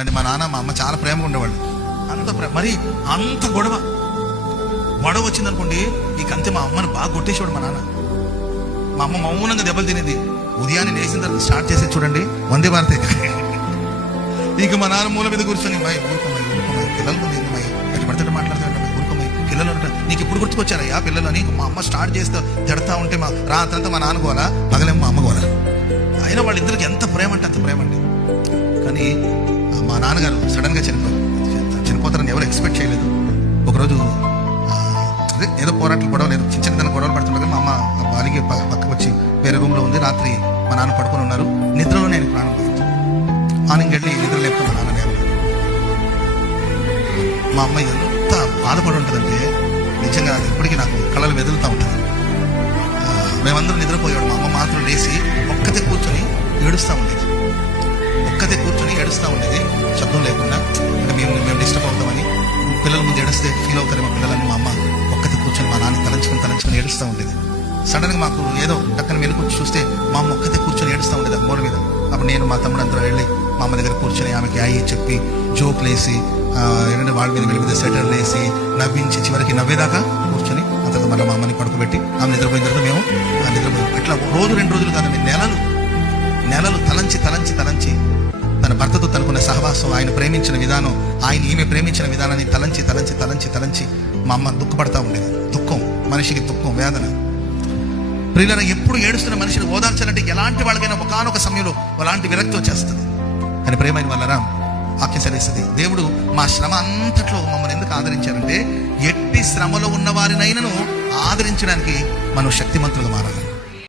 ఉంటుందండి. మా నాన్న మా అమ్మ చాలా ప్రేమగా ఉండేవాళ్ళు. మరి అంత గొడవ వచ్చిందనుకోండి, ఇక అంతే మా అమ్మని బాగా కొట్టేసేవాడు మా నాన్న. మా అమ్మ మౌనంగా దెబ్బలు తినేది. ఉదయాన్నే లేచిన తర్వాత స్టార్ట్ చేసేది చూడండి వందే భారతే. ఇక మా నాన్న మూల మీద కూర్చొని ఊరుకోమై పిల్లల ముందు ఎందుమై ఎట్లా పడితే మాట్లాడుతాడు, ఊరుకోమై పిల్లలు ఉంటారు, నీకు ఇప్పుడు గుర్తుకొచ్చారయ్యా పిల్లలు అని మా అమ్మ స్టార్ట్ చేస్తే తిడతా ఉంటే మా రాత్రంతా మా నాన్న గోలా, పగలేమో మా అమ్మ గోలా. అయినా వాళ్ళిద్దరికి ఎంత ప్రేమ అంటే అంత ప్రేమ అండి. కానీ మా నాన్నగారు సడన్ గా చనిపోతారని ఎవరు ఎక్స్పెక్ట్ చేయలేదు. ఒకరోజు అదే ఏదో పోరాటాలు గొడవ లేదు, చిన్న చిన్న గొడవలు పడుతుండగా మా అమ్మ వారికి పక్కకు వచ్చి వేరే రూమ్ లో ఉంది. రాత్రి మా నాన్న పడుకొని ఉన్నారు. నిద్రలో నేను ప్రాణం పోయింది. మార్నింగ్ వెళ్ళి నిద్ర లేకపోతే మా నాన్న లేవు. మా అమ్మ ఎంత బాధపడి ఉంటుందంటే నిజంగా అది ఇప్పటికీ నాకు కళలు వెదులుతూ ఉంటుంది. మేమందరం నిద్రపోయాడు, మా అమ్మ మాత్రం లేచి ఒక్కతే కూర్చొని ఏడుస్తూ ఉండేది. శబ్దం లేకుండా. అంటే మేము డిస్టర్బ్ అవుతామని, పిల్లల ముందు ఏడిస్తే ఫీల్ అవుతారు మా పిల్లలని. మా అమ్మ ఒక్కతే కూర్చొని మా నాన్న తలంచుకొని ఏడుస్తూ ఉండేది. సడన్ గా మాకు ఏదో టక్కన వెలుకొచ్చి చూస్తే మా అమ్మ ఒక్కతే కూర్చొని ఏడుస్తూ ఉండేది ఆ మూల మీద. అప్పుడు నేను మా తమ్ముడు అందరూ వెళ్ళి మా అమ్మ దగ్గర కూర్చొని ఆమెకి అయ్యి చెప్పి జోకులు వేసి ఏంటంటే వాళ్ళ మీద వీళ్ళ మీద స్వెటర్లు వేసి నవ్వించి చివరికి నవ్వేదాకా కూర్చొని అంతకు మళ్ళీ మా అమ్మని పడుకోబెట్టి ఆమె నిద్రపోయిన తర్వాత మేము నిద్రపోయి అట్లా రోజు 2 రోజులు కాదండి, నెలలు తలంచి తన భర్తతో తనకున్న సహవాసం, ఆయన ప్రేమించిన విధానం, ఈమె ప్రేమించిన విధానాన్ని తలంచి మా అమ్మ దుఃఖపడతా ఉండేది. దుఃఖం మనిషికి దుఃఖం, వేదన. ప్రియులారా, ఎప్పుడు ఏడుస్తున్న మనిషిని ఓదార్చాలంటే ఎలాంటి వాళ్ళకైనా ఒకానొక సమయంలో అలాంటి విరక్తి వచ్చేస్తుంది. కానీ ప్రేమైన వాళ్ళరా, వాక్యం సెలవిస్తుంది, దేవుడు మా శ్రమ అంతట్లో మమ్మల్ని ఎందుకు ఆదరించారంటే ఎట్టి శ్రమలో ఉన్న వారినైనాను ఆదరించడానికి మనం శక్తిమంతులుగా మారాలి.